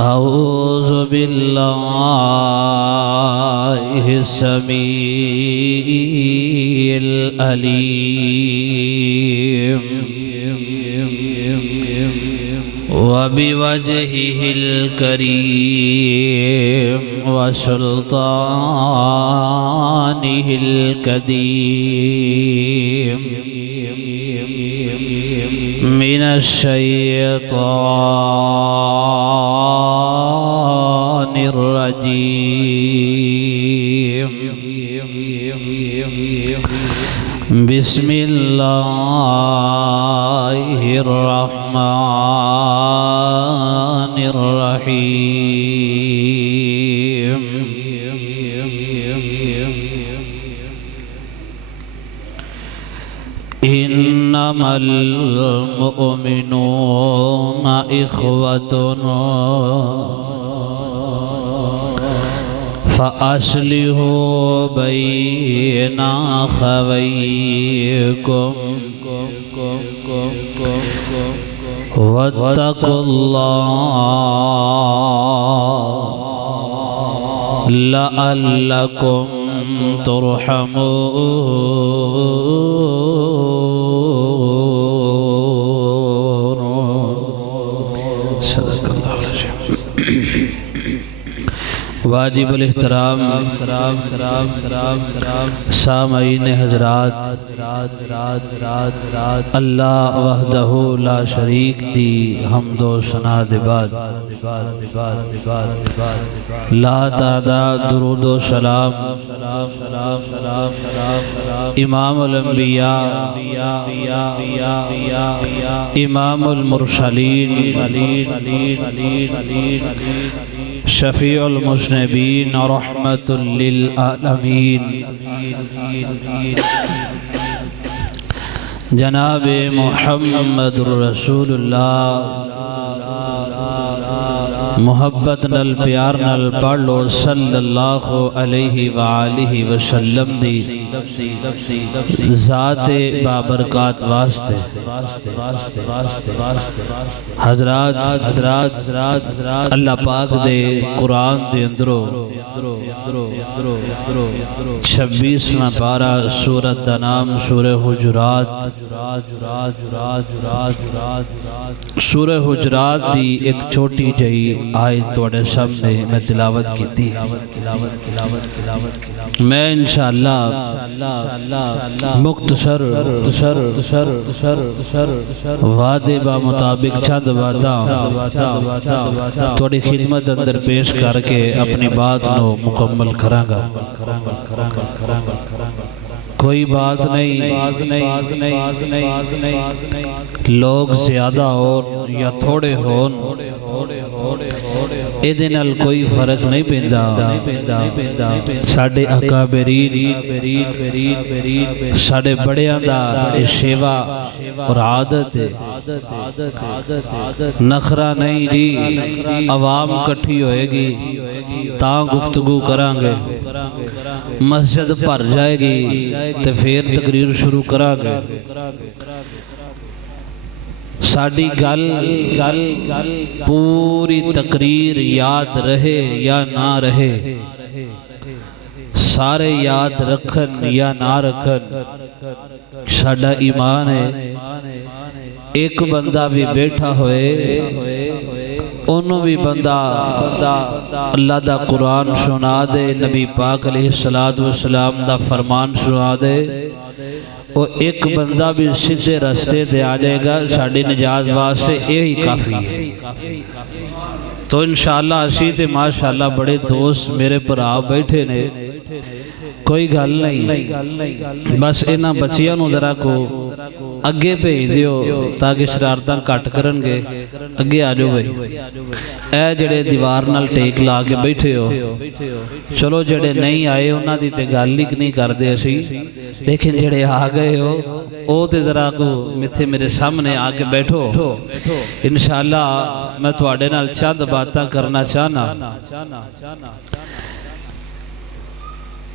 أعوذ بالله السميع العليم وبوجهه الكريم وسلطانه القديم من الشيطان الرجيم. بسم الله الرحمن الرحيم. إنما المؤمنون إخوة فأصلحوا بين أخويكم واتقوا الله لعلكم ترحمون. صدق اللہ العظیم. واجب الاحترام سامعین حضرات، اللہ وحدہ لا شریک دی حمد و ثنا دے بعد لا تعداد درود و سلام امام الانبیاء امام المرسلین شفیع المذنبین رحمت للعالمین جناب محمد رسول اللہ محبت نل پیار نل پڑھ لو صلی اللہ علیہ وآلہ وسلم دی ذات بابرکات واسطے. حضرات اللہ پاک دے قرآن دے اندرو 26واں پارہ سورۃ انعام سورہ حجرات دی ایک چھوٹی جئی آیت توڑے سامنے میں تلاوت کی تھی. میں انشاءاللہ مختصر وعدے با مطابق چند باتاں توڑی خدمت اندر پیش کر کے اپنی بات نو مکمل کراں گا. کوئی بات نہیں لوگ زیادہ ہون یا تھوڑے ہون ایدے نال کوئی فرق نہیں پیندا. ساڑھے اکابرین ساڑھے بڑیاں دا شیوا اور عادت نخرہ نہیں دی. عوام کٹھی ہوئے گی تاں گفتگو کریں گے، مسجد پر جائے گی تے پھر تقریر شروع کریں گے. ساڑھی گل پوری تقریر یاد رہے یا نہ رہے، سارے یاد رکھن یا نہ رکھن ساڑھا ایمان ہے. ایک بندہ بھی بیٹھا ہوئے انہوں بھی بندہ اللہ دا قرآن سنا دے، نبی پاک علیہ السلام دا فرمان سنا دے، وہ ایک بندہ بھی سدھے رستے دے آ جائے گا. ساڑھی نجات واسطے یہی کافی ہے. تو انشاءاللہ اسی تے ماشاءاللہ بڑے دوست میرے پر آ بیٹھے نے. کوئی گل نہیں، بس اینا بچیاں نو ذرا کو اگے بھیج دیو تاکہ شرارتاں کٹ کرن گے. اگے آ جاؤ بھائی. اے جڑے دیوار نال ٹیک لا کے بیٹھے ہو، چلو جڑے نہیں آئے انہاں دی تے گل ہی نہیں کر دے اسی، لیکن جڑے آ گئے ہو او تے ذرا کو میتھے میرے سامنے آ کے بیٹھو. انشاءاللہ میں تواڈے نال چند باتاں کرنا چاہنا.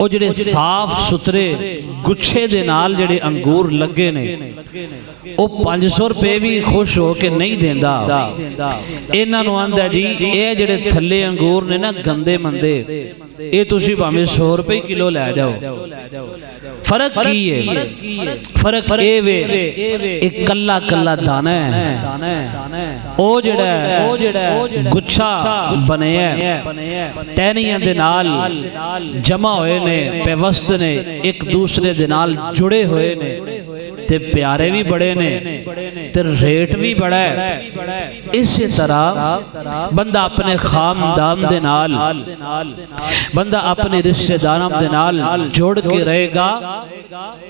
ਉਹ ਜਿਹੜੇ ਸਾਫ਼ ਸੁਥਰੇ ਗੁੱਛੇ ਦੇ ਨਾਲ ਜਿਹੜੇ ਅੰਗੂਰ ਲੱਗੇ ਨੇ ਉਹ 500 ਰੁਪਏ ਵੀ ਖੁਸ਼ ਹੋ ਕੇ ਨਹੀਂ ਦਿੰਦਾ। ਇਹਨਾਂ ਨੂੰ ਆਂਦਾ ਜੀ ਇਹ ਜਿਹੜੇ ਥੱਲੇ ਅੰਗੂਰ ਨੇ ਨਾ ਗੰਦੇ ਮੰਦੇ ਇਹ ਤੁਸੀਂ ਭਾਵੇਂ 100 ਰੁਪਏ ਕਿਲੋ ਲੈ ਜਾਓ। فرق کی ہے، فرق اے وے ایک کلا کلا دانا ہے، او جڑا ہے گچھا بنے ہے، ٹہنیاں دے نال جمع ہوئے نے، پیوست نے، ایک دوسرے دے نال جڑے ہوئے نے، تے پیارے بھی بڑے نے، تے ریٹ بھی بڑا ہے۔ اسی طرح بندہ اپنے خاندان دے نال، بندہ اپنے رشتہ داروں دے نال جوڑ کے رہے گا،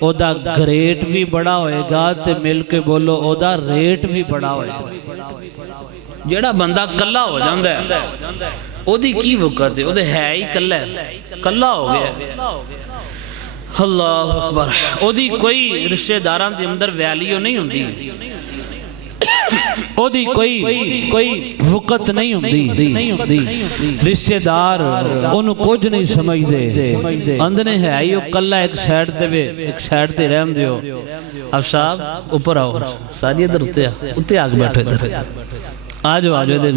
او دا گریٹ بھی بڑا ہوئے گا، تے مل کے بولو او دا ریٹ بھی بڑا ہوئے گا۔ جیڑا بندہ کلا ہو جاندہ ہے، او دی کی وقت ہے، او دے ہے ہی کلا ہے، کلا ہو گیا ہے، اللہ اکبر، او دی کوئی رشتہ داران دے اندر ویلیو نہیں ہوندی، او دی کوئی وقت نہیں ہوندی، رشتہ دار انہوں کچھ نہیں سمجھ دے، اندنے ہے آئیو کلا ایک سیڈ دے بے، ایک سیڈ تے رہم دیو۔ اب صاحب اوپر آؤ، ساری ادھر اتے آگ بیٹھو، ادھر آجو ادھر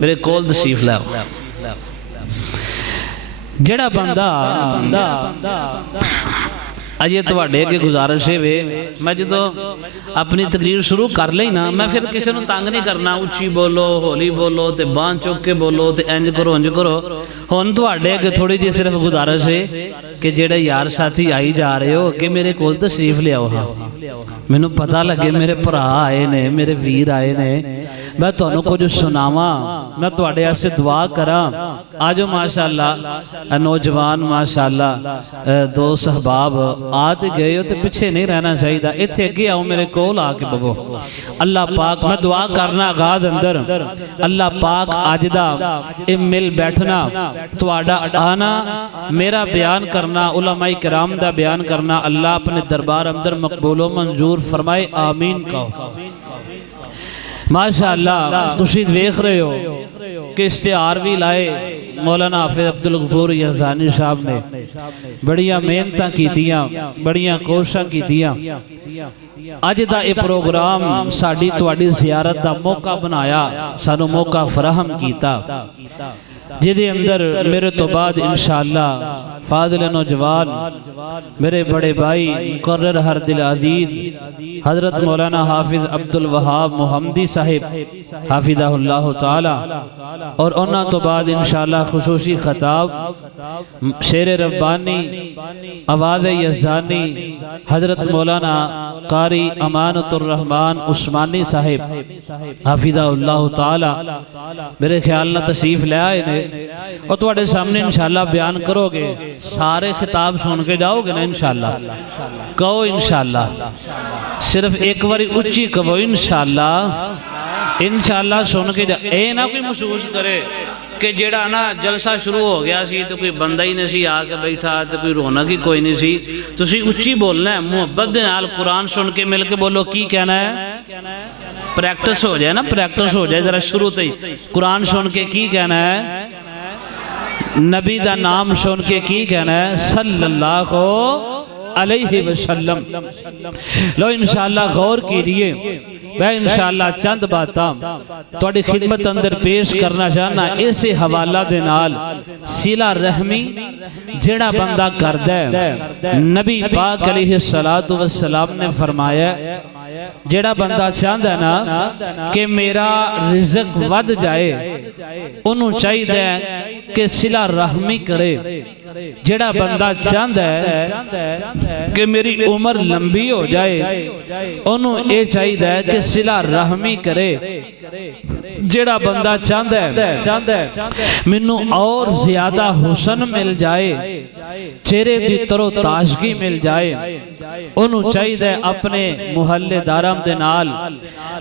میرے کول تشریف لاؤ۔ جڑا بندہ اجے تواڈے کے گزارش ہے، میں جدو اپنی تقریر شروع کر لئی نا، میں پھر کسی نو تانگ نہیں کرنا، اچھی بولو، ہولی بولو، تے بان چوک کے بولو، تے انج کرو انج کرو۔ ہن تواڈے کے تھوڑی جی صرف گزارش ہے کہ جڑے یار ساتھی آئی جا رہے ہو کہ میرے کول تشریف لے آؤ، ہاں مینوں پتہ لگے میرے بھرا آئے نے، میرے ویر آئے نے، میں تانوں کچھ سناواں، میں تواڈے واسطے دعا کراں۔ آجو ماشاءاللہ نوجوان ماشاءاللہ دوست احباب آتے گئے ہو تے پیچھے نہیں رہنا چاہیے، ایتھے اگے آؤ میرے کول آ کے ببو۔ اللہ پاک میں دعا کرنا آغاز اندر، اللہ پاک آج دا اے مل بیٹھنا، تواڈا آنا، میرا بیان کرنا، علماء کرام دا بیان کرنا، اللہ اپنے دربار اندر مقبول و منظور فرمائے، آمین کہو۔ ماشاءاللہ تشید ویکھ رہے ہو کہ اشتہار بھی لائے مولانا حافظ عبدالغفور یزدانی صاحب نے، بڑیاں محنتاں کیتیاں، بڑیاں کوششاں کیتیاں۔ اج دا اے پروگرام ساڈی تواڈی زیارت دا موقع بنایا، سانو موقع فراہم کیتا، جدے اندر میرے تو بعد انشاءاللہ فاضل نوجوان میرے بڑے بھائی مقرر ہر دل عزیز حضرت مولانا حافظ عبدالوہاب محمدی صاحب حافظہ اللہ تعالی، اور انہاں تو بعد انشاءاللہ خصوصی خطاب شیر ربانی آواز یزدانی حضرت مولانا قاری امانت الرحمن عثمانی صاحب حافظہ اللہ تعالی میرے خیال نہ تشریف لے آئے نے، اور تواڈے سامنے انشاءاللہ بیان کرو گے، سارے خطاب سن کے جاؤ گے نا انشاءاللہ، کہو انشاءاللہ، صرف ایک باری اچھی کہو انشاءاللہ، انشاءاللہ سن کے جاؤ، اے نہ کوئی محسوس کرے کہ جیڑا نا جلسہ شروع ہو گیا سی تو کوئی بندہ ہی نہیں سی آکے بیٹھا، تو کوئی رونق ہی کوئی نہیں سی، تسی اچھی بولنا ہے، محبت دے نال قرآن سن کے مل کے بولو، کی کہنا ہے؟ پریکٹس ہو جائے نا، پریکٹس ہو جائے ذرا شروع تے قرآن سن کے کی کہنا ہے؟ نبی دا نام سن کے کی کہنا ہے؟ صلی اللہ علیہ وسلم۔ لو انشاءاللہ غور کیجئے، میں انشاءاللہ چند باتاں تواڈی خدمت اندر پیش کرنا چاہنا، اسے حوالہ دے نال صلہ رحمی جڑا بندہ کردا ہے، نبی پاک علیہ السلام نے فرمایا جڑا بندہ چاہتا ہے نا کہ میرا رزق ود جائے، انہوں چاہیے کہ صلہ رحمی کرے، جڑا بندہ چاہتا ہے کہ میری عمر لمبی ہو جائے، انہوں یہ چاہیے کہ صلہ رحمی کرے، جڑا بندہ چاہتا ہے منوں اور زیادہ حسن مل جائے، چہرے دی ترو تازگی مل جائے، انہوں چاہیے اپنے محلے دارم دے نال،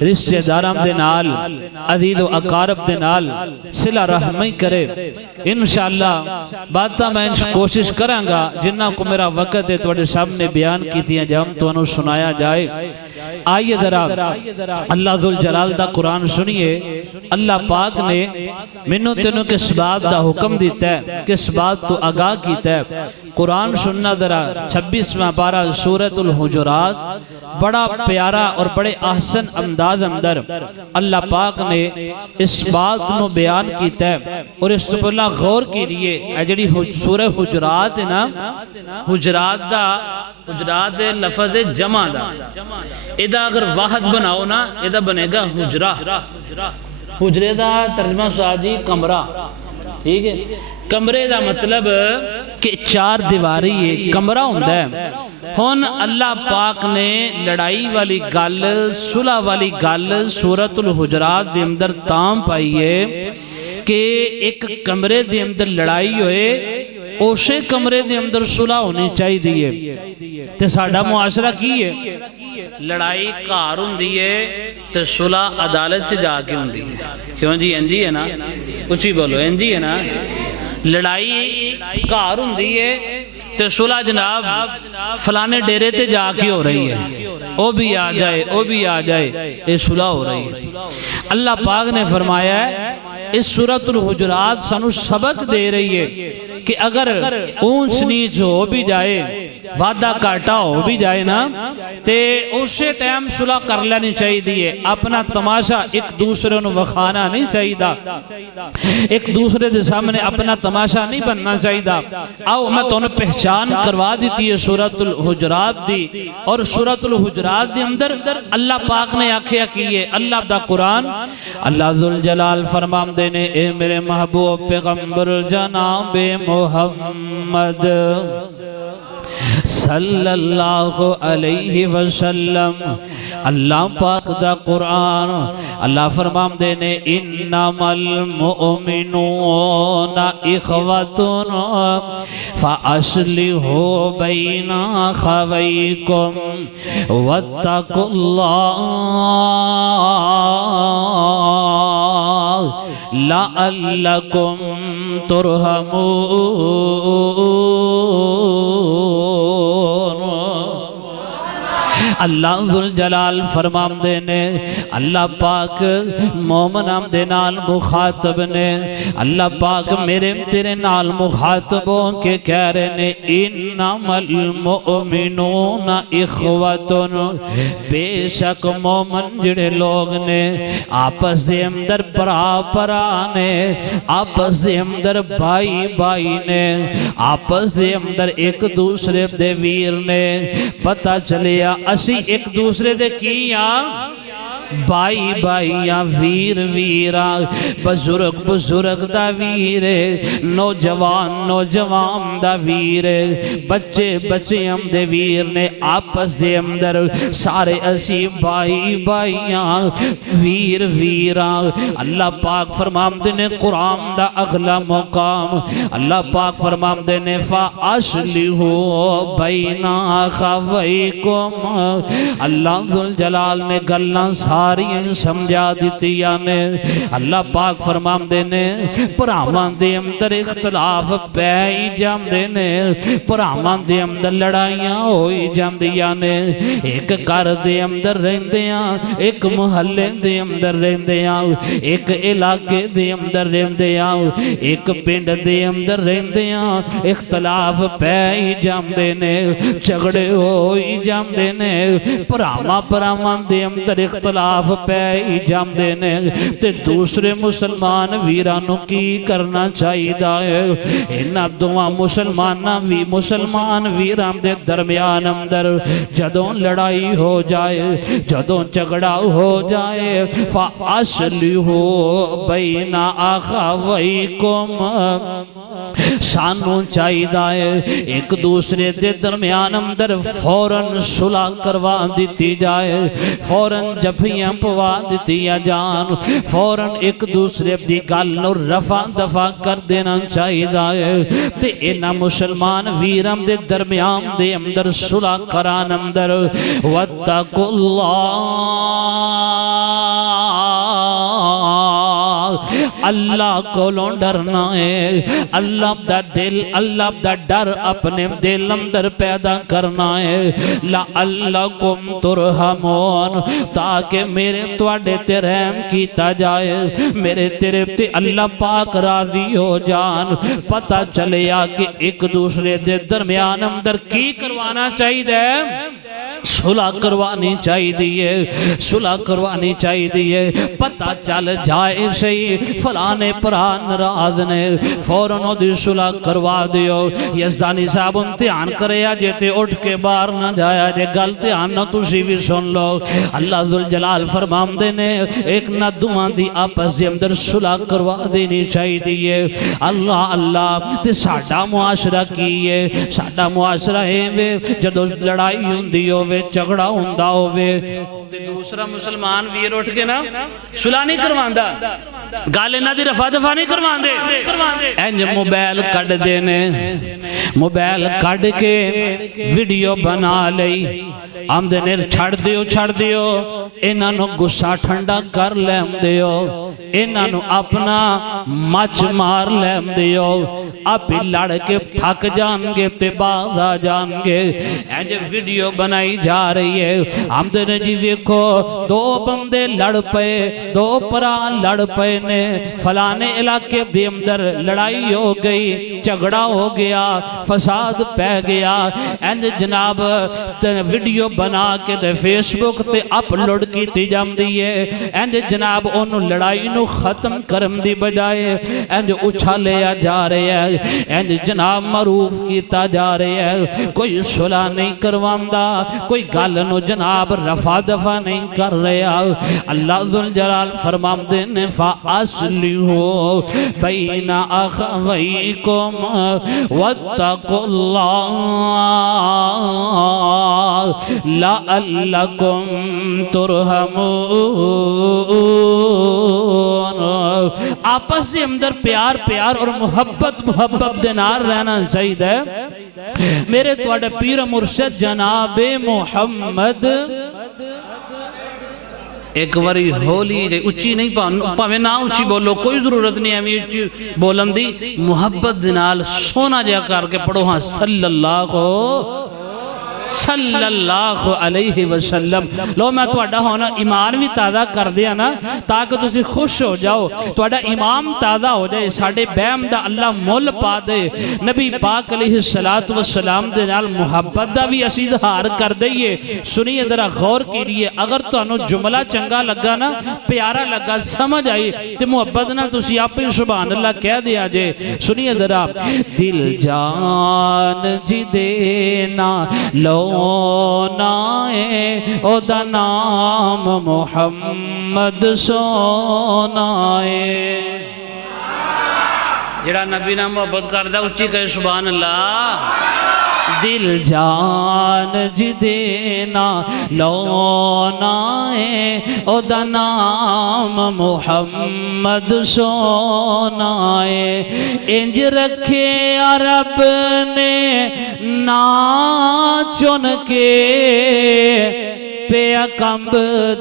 رشتہ دارم دے نال، عزیز و اقارب دے نال صلہ رحمی کرے۔ انشاءاللہ باتاں میں کوشش کروں گا جنہ کو میرا وقت ہے تواڈے سامنے بیان کیتیاں جے ہم تانوں سنایا جائے۔ آئیے ذرا اللہ ذوالجلال دا قرآن سنیے، اللہ پاک نے منوں تینوں کس بات دا حکم دیتا ہے، کس بات تو آگاہ کیتا ہے۔ قرآن سننا ذرا 26واں پارہ سورۃ الحجرات، بڑا پیارا اور بڑے احسن انداز اندر اللہ پاک نے اس بات نو بیان کیتا ہے اور اس پر اللہ غور کی لیے جڑی سورہ حجرات ہے نا، حجرات دے لفظ جمع دا، ادا اگر واحد بناؤ نا ادا بنے گا حجرہ۔ حجرے دا ترجمہ سادی کمرہ، ٹھیک ہے، کمرے دا مطلب کہ چار دیواری ہے، کمرہ ہوندہ ہے۔ ہون اللہ پاک نے لڑائی والی گل، صلح والی گل سورۃ الحجرات دے اندر تام پائی ہے کہ ایک کمرے دے اندر لڑائی ہوئے، اسے کمرے دے اندر صلح ہونی چاہی دیئے۔ تے ساڑھا معاشرہ کی ہے، لڑائی کار ہوندی ہے تے صلح عدالت سے جا کے ہوندی ہے۔ کیوں جی انجی ہے نا، کچھ ہی بولو انجی ہے نا، لڑائی کار ہوندی ہے تے صلح جناب فلانے ڈیرے تے جا کے ہو رہی ہے، او بھی آ جائے او بھی آ جائے، یہ صلح ہو رہی ہے۔ اللہ پاک نے فرمایا ہے اس سورۃ الحجرات سانو سبق دے رہی ہے کہ اگر اونچ نیچ ہو بھی جائے، وعدہ کاٹا ہو بھی جائے نا، تے اسے ٹائم صلح کر لینی چاہی دیئے۔ اپنا تماشا ایک دوسرے نو وکھانا نہیں چاہی دا، ایک دوسرے دے سامنے اپنا تماشا نہیں بننا چاہی دا۔ آؤ میں تو انہیں پہچان کروا دیتی ہے سورۃ الحجرات دی، اور سورۃ الحجرات دی اندر اللہ پاک نے آکھیا کیے، اللہ دا قرآن، اللہ ذوالجلال فرمام دینے، اے میرے محبوب پیغمبر جناب محمد صلی اللہ علیہ وسلم، اللہ پاک دا قرآن اللہ فرمام دینے، انما المؤمنون اخوتن فاصلحوا بین اخویکم واتقوا اللہ لعلکم ترحمون۔ اللہ ذوالجلال فرمام دینے، اللہ پاک مومنام دے نال مخاطب نے، اللہ پاک میرے تیرے نال مخاطبوں کے کہہ رہے نے، انما المؤمنون اخوتن، بے شک مومن جڑے لوگ نے آپس دے اندر پرانے، آپس دے اندر بھائی بھائی نے، آپس دے اندر ایک دوسرے دے ویر نے۔ پتہ چلیا اسی ایک دوسرے دے کیاں بائی بائیاں، ویر ویرا، بزرگ بزرگ دا ویر، نوجوان نوجوان دا ویر، بچے بچے ہم دے ویر نے، آپس دے اندر سارے اسی بائی بائیاں ویر ویرا۔ اللہ پاک فرمام دینے قرآن دا اگلا مقام، اللہ پاک فرمام دینے فَأَصْلِحُوا بَيْنَ أَخَوَيْكُمْ۔ اللہ ذوالجلال نے گلاں ساری سمجھا دیتیاں نے۔ اللہ پاک فرمام دینے پرامان دے اندر اختلاف پہی جام دینے، پرامان دے اندر لڑائیاں ہوئی جام دیاں نے، ایک گھر دے اندر رہندیاں، ایک محلے دے اندر رہندیاں، ایک علاقے دے اندر رہندیاں، ایک پنڈ دے اندر رہندیاں، اختلاف پہی جام دینے، جھگڑے ہوئی جام دینے، پرامان دے اندر اختلاف پہ جام دینے۔ تے دوسرے مسلمان ویرانوں کی کرنا چاہیے ہے، انہاں دعا مسلمان ویران دے درمیان اندر جدوں لڑائی ہو جائے، جدوں جھگڑا ہو جائے، فَأَصْلِحُوا بَيْنَ أَخَوَيْكُمْ، سانوں چاہیے ہے ایک دوسرے دے درمیان اندر فوراً صلح کروا دیتی جائے، فوراً جفیاں پوا دیتی جان، فوراً ایک دوسرے دی گل نو رفع دفع کر دینا چاہیے ہے۔ تے انہاں مسلمان ویرم دے درمیان دے اندر صلح کران اندر وَاتَّقُوا اللَّهَ اللہ کو ڈرنا ہے، اللہ دا دل، اللہ دا ڈر اپنے دل اندر پیدا کرنا ہے۔ لعلکم ترحمون، تاکہ میرے تواڈے تے رحم کیتا جائے، میرے تیرے تے اللہ پاک راضی ہو جان۔ پتہ چلیا کہ ایک دوسرے دے درمیان اندر کی کروانا چاہیے، صلح کروانی چاہیے، صلح کروانی چاہیے۔ پتہ چل جائے صحیح فلانے پران ناراض نے، فوراً دی صلح کروا دیو۔ یہ زانی صاحب امتحان کرے آجے تے اٹھ کے باہر نہ جایا جے، گل تیان نہ تسی بھی سن لو۔ اللہ ذوالجلال فرمام دینے ایک نہ دوان دی آپس دی اندر صلح کروا دینی چاہیے۔ اللہ اللہ تے ساڈا معاشرہ کیے، ساڈا معاشرہ ہے وے جدو لڑائی ہوندی ہووے، جھگڑا ہوندا ہووے تے دوسرا مسلمان ویر اٹھ کے نا صلح نہیں کرواندا، گل انہاں دی رفع دفع نہیں کرواندے، انج موبائل کڈ دینے، موبائل کڈ کے ویڈیو بنا لئی، آمدے نے چھڑ دیو، انہاں نو غصہ ٹھنڈا کر لیم دیو، انہاں نو اپنا مچ مار لیم دیو، آپ ہی لڑ کے تھک جان گے تے باز آ جان گے۔ انج ویڈیو بنائی جا رہی ہے، آمدے نے جی ویکھو دو بندے لڑ پئے، دو پران لڑ پئے نے، فلانے علاقے دے اندر لڑائی ہو گئی، جھگڑا ہو گیا، فساد پہ گیا، انج جناب ویڈیو بنا کے تے فیس بک تے اپلوڈ کیتی جاندی ہے، انج جناب انہوں لڑائی نو ختم کرم دی بجائے انج اچھالیا جا رہے ہیں، انج جناب معروف کیتا جا رہے ہیں، کوئی صلح نہیں کرواندا، کوئی گل نو جناب رفع دفع نہیں کر رہے ہیں۔ اللہ ذوالجلال فرمام دینے فَأَصْلِحُوا بَيْنَ أَخَوَيْكُمْ وَاتَّقُوا اللَّهَ لَعَلَّكُمْ تُرْحَمُونَ۔ آپس سے اندر پیار پیار اور محبت دینار رہنا چاہیے۔ میرے تواڈے پیر مرشد جناب محمد ایک واری ہولی جے اچھی نہیں پاویں نہ اچھی بولو، کوئی ضرورت نہیں ہے اچھی بولن دی، محبت دنال سونا جا کر کے پڑھو ہاں صلی اللہ علیہ وسلم۔ لو میں تواڈا ہونا ایمان بھی تازہ کر دیا نا تاکہ تسی خوش ہو جاؤ، تواڈا ایمان تازہ ہو جائے، ساڑھے بہم دا اللہ مول پا دے، نبی پاک علیہ السلام دے نال محبت دا بھی اسی اظہار کر دئیے۔ سنیے ذرا غور کیجئے، اگر تو انو جملہ چنگا لگا نا، پیارا لگا، سمجھ آئی تے محبت نال تسی آپ ہی سبحان اللہ کہہ دیا جے۔ سنیے ذرا دل جان جی دینا لونائے او دا نام محمد سونائے۔ جڑا نبی نام محبت کردہ اچھی کہے سبحان اللہ۔ دل جان جی دینا لونائے او دا نام محمد سونائے۔ انج رکھے عرب نے نا چن کے پیا کمب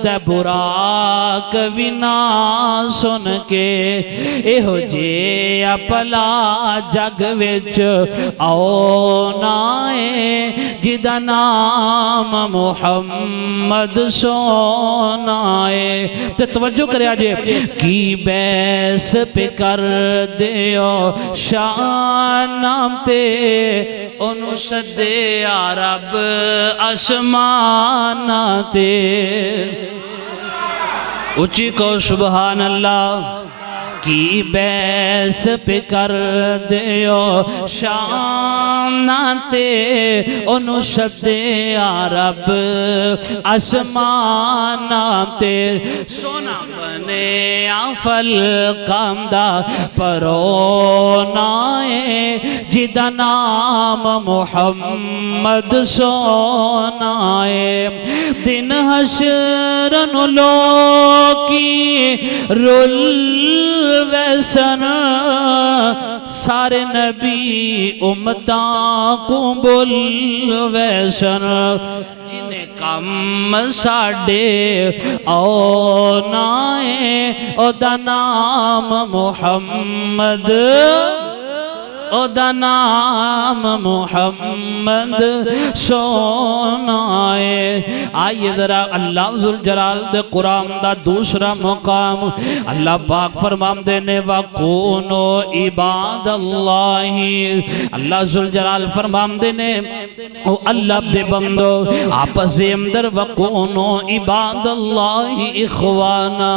دے براک وینا سن کے، ایہو جے اپلا جگ وچ آؤنائے جدا نام محمد سونائے۔ تے توجہ کرے آجے کی بیس پہ کر دیو شان نام تے انو سدے عرب اسمانہ تے۔ اچھی کو سبحان اللہ۔ کی بیس پہ کر دیو شاناتے انو شدے عرب اسماناتے سونا بنے آفل کامدہ پرونائے جدا نام محمد سونائے۔ دن حشرن لو کی رل ویسن سارے نبی امتاں کو بل ویسن جنہیں کم ساڈے آنا ہے او دا نام محمد او دا نام محمد سونا ہے۔ آئیے ذرا اللہ ذوالجلال دے قرآن دا دوسرا مقام اللہ پاک فرمام دینے وَقُونُوا عِبَادَ اللَّهِ اللہ ذوالجلال فرمام دینے او اللہ دے بندو آپس اندر وَقُونُوا عِبَادَ اللَّهِ اِخْوَانَا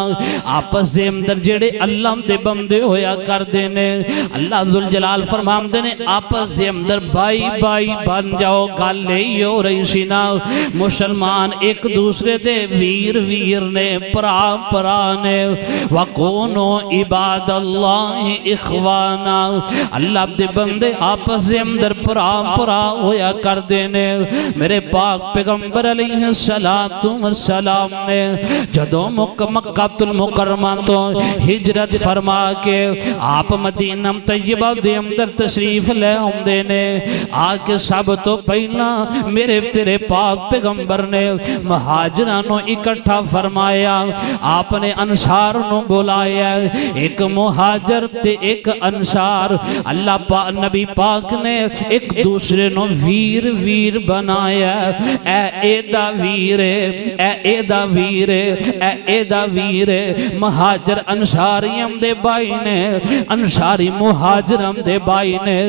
آپس اندر جڑے اللہ دے بندے ہویا کر دینے اللہ ذوالجلال فرمام دینے آپس سے اندر بائی بائی بن جاؤ گل لئی ہو رہی سینا مسلمان ایک دوسرے دے ویر ویر نے پرا پرا نے وَقُونُوا عِبَادَ اللَّهِ اِخْوَانَا اللہ دے بندے آپس سے اندر پرا پرا ہویا کر دینے میرے پاک پیغمبر علیہ السلام نے جدو مکہ المکرمہ تو ہجرت فرما کے آپ مدینہ طیبہ دے اندر تشریف لے آمدے نے آکے سب تو پہلا میرے تیرے پاک پیغمبر نے مہاجرانوں اکٹھا فرمایا آپ نے انصار نو بلایا ایک مہاجر تے ایک انصار اللہ نبی پاک نے ایک دوسرے نو ویر ویر بنایا اے دا ویرے اے دا ویرے اے دا ویرے مہاجر انصاریم دے بائی نے انصاری مہاجرم دے بائی نے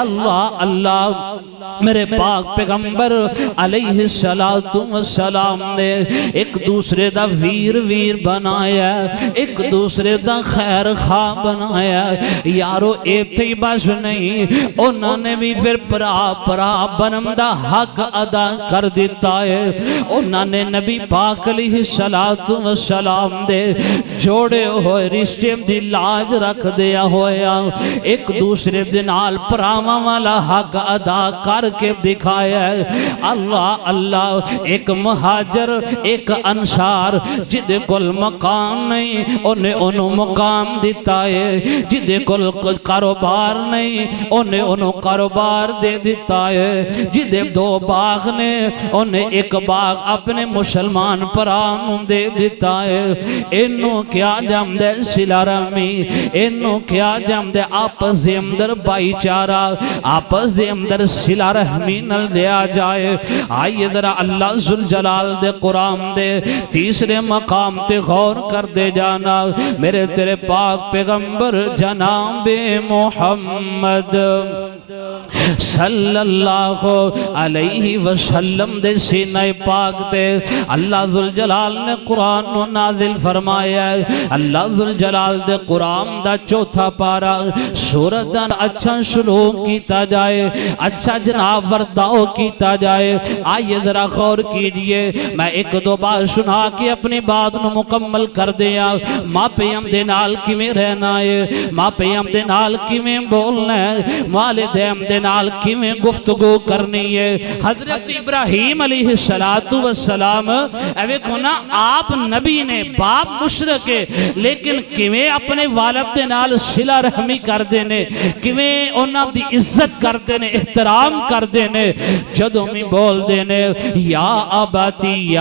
اللہ اللہ میرے پاک پیغمبر علیہ السلام نے ایک دوسرے دا ویر ویر بنایا ایک دوسرے دا خیر خواہ بنایا یارو ایتھے ہی بس نہیں انہوں نے بھی پھر پرا پرا بنم دا حق ادا کر دیتا ہے انہوں نے نبی پاک علیہ السلام دے جوڑے ہوئے رشتے دی لاج رکھ دیا ہویا ایک دوسرے دنال پراما والا حق ادا کر کے دکھایا ہے اللہ اللہ ایک مہاجر ایک انصار جدے کل مقام نہیں انہیں مقام دیتا ہے جدے کل کاروبار نہیں انہیں کاروبار دے دیتا ہے جدے دو باغ نے انہیں ایک باغ اپنے مسلمان پرانوں دے دیتا ہے انہوں کیا جام دے صلہ رحمی انہوں کیا جام دے آپس دے اندر بائی چارہ آپس دے اندر صلہ رحمی نل دیا جائے آئیے ذرا اللہ ذوالجلال دے قرآن دے تیسرے مقام تے غور کر دے جانا میرے تیرے پاک پیغمبر جناب محمد صلی اللہ علیہ وسلم دے سینہ پاک تے اللہ ذوالجلال نے قرآن نازل فرمایا ہے اللہ ذوالجلال دے قرآن دا چوتھا پارا سورت دا اچھا سلوک کیتا جائے اچھا جناب ورداؤ کیتا جائے آئیے ذرا غور کیجئے میں ایک دو بار سنا کے اپنی بات نو مکمل کر دیا ماں پیم دے نال کی میں رہنا ہے ماں پیم دے نال کی میں بولنا ہے والدیم دے نال کی میں گفتگو کرنی ہے حضرت ابراہیم علیہ السلام اوے کھونا آپ نبی نے باپ مشرک ہے لیکن کیویں اپنے والد دے نال صلہ رحمی کر دینے کیویں انہاں دی عزت کر دینے احترام کر دینے جدوں میں بول دینے یا آباتی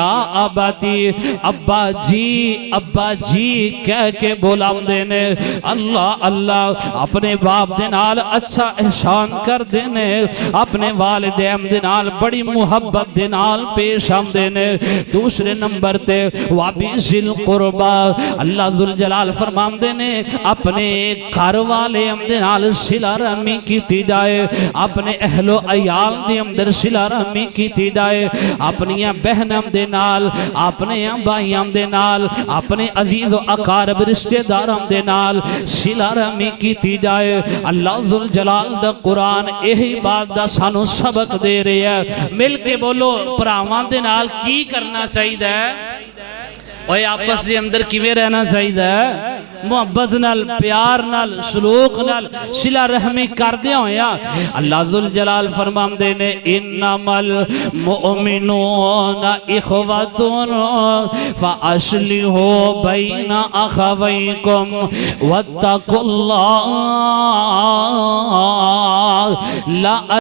ابا جی کہہ کے بولام دینے اللہ اللہ اپنے باپ دے نال اچھا احسان کر دینے اپنے والدین دے نال بڑی محبت دے نال پیش ہم دینے دوسرے نمبر تے وابی ذل قربا اللہ ذوالجلال فرمام دینے اپنے گھر والے ہم دے نال صلہ رحمی کیتی جائے اپنے اہل و عیال دے اندر صلہ رحمی کیتی جائے اپنیاں بہنم دے نال اپنیاں بھائیاں دے نال اپنے عزیز و اقارب رشتہ دارم دے نال صلہ رحمی کیتی جائے اللہ ذوالجلال دا قرآن یہی بات دا سانو سبق دے رہے ہیں مل کے بولو پراوان دے نال کی کرنا چاہیے اور آپس دے اندر کیویں رہنا چاہیے محبت نال پیار نال سلوک نال صلہ رحمی کر دیا ہویا اللہ ذوالجلال فرمان دینے انما المؤمنون اخواتون فاصلحوا بین اخویکم واتقوا اللہ لا